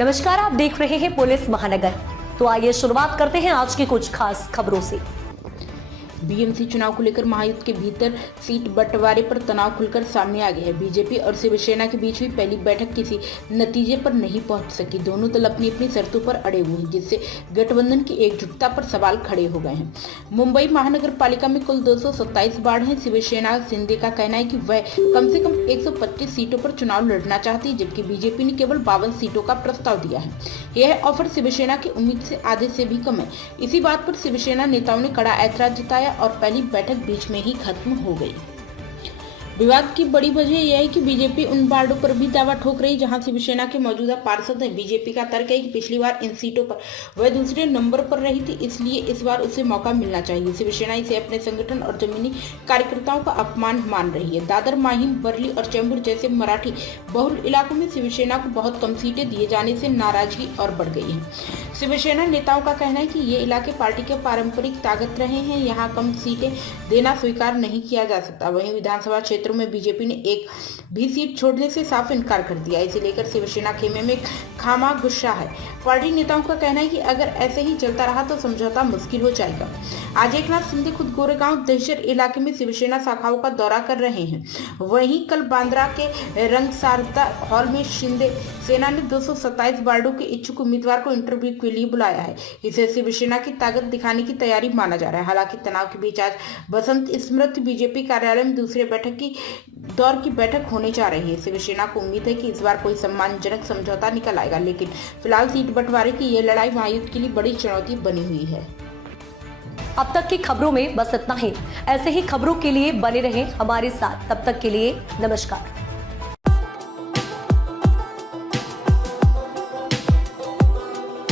नमस्कार, आप देख रहे हैं पुलिस महानगर। तो आइए शुरुआत करते हैं आज की कुछ खास खबरों से। बीएमसी चुनाव को लेकर महायुद्ध के भीतर सीट बंटवारे पर तनाव खुलकर सामने आ गया है। बीजेपी और शिवसेना के बीच हुई पहली बैठक किसी नतीजे पर नहीं पहुंच सकी। दोनों दल अपनी अपनी शर्तों पर अड़े हुए हैं, जिससे गठबंधन की एकजुटता पर सवाल खड़े हो गए हैं। मुंबई महानगर पालिका में कुल 227 वार्ड हैं। शिवसेना शिंदे का कहना है कि वह कम से कम 125 सीटों पर चुनाव लड़ना चाहती है, जबकि बीजेपी ने केवल 52 सीटों का प्रस्ताव दिया है। यह ऑफर शिवसेना की उम्मीद से आधे से भी कम है। इसी बात पर शिवसेना नेताओं ने कड़ा ऐतराज जताया और पहली बैठक बीच में ही खत्म हो गई। विवाद की बड़ी वजह यह है कि बीजेपी उन वार्डों पर भी दावा ठोक रही जहां शिवसेना के मौजूदा पार्षद हैं। बीजेपी का तर्क है कि पिछली बार इन सीटों पर वह दूसरे नंबर पर रही थी, इसलिए इस बार उसे मौका मिलना चाहिए। शिवसेना इसे अपने संगठन और जमीनी कार्यकर्ताओं का अपमान मान रही है। दादर, माहिम, वर्ली और चैंबूर जैसे मराठी बहुल इलाकों में शिवसेना को बहुत कम सीटें दिए जाने से नाराजगी और बढ़ गई है। शिवसेना नेताओं का कहना है कि ये इलाके पार्टी के पारंपरिक ताकत रहे हैं, यहाँ कम सीटें देना स्वीकार नहीं किया जा सकता। वहीं विधानसभा क्षेत्रों में बीजेपी ने एक भी सीट छोड़ने से साफ इनकार कर दिया। इसे लेकर शिवसेना खेमे में खामा गुस्सा है। पार्टी नेताओं का कहना है कि अगर ऐसे ही चलता रहा तो समझौता मुश्किल हो जाएगा। आज एकनाथ शिंदे खुद गोरेगांव दहशत इलाके में शिवसेना शाखाओं का दौरा कर रहे हैं। वहीं कल बांद्रा के रंगसारदा हॉल में शिंदे सेना ने 227 वार्डों के इच्छुक उम्मीदवार को इंटरव्यू के लिए बुलाया है। इसे शिवसेना की ताकत दिखाने की तैयारी माना जा रहा है। हालांकि तनाव के बीच आज बसंत स्मृति बीजेपी कार्यालय में दूसरे बैठक की दौर की बैठक होने जा रही है। शिवसेना को उम्मीद है कि इस बार कोई सम्मानजनक समझौता निकल आएगा, लेकिन फिलहाल सीट बंटवारे की यह लड़ाई महायुद्ध के लिए बड़ी चुनौती बनी हुई है। अब तक की खबरों में बस इतना ही। ऐसे ही खबरों के लिए बने रहें हमारे साथ। तब तक के लिए नमस्कार।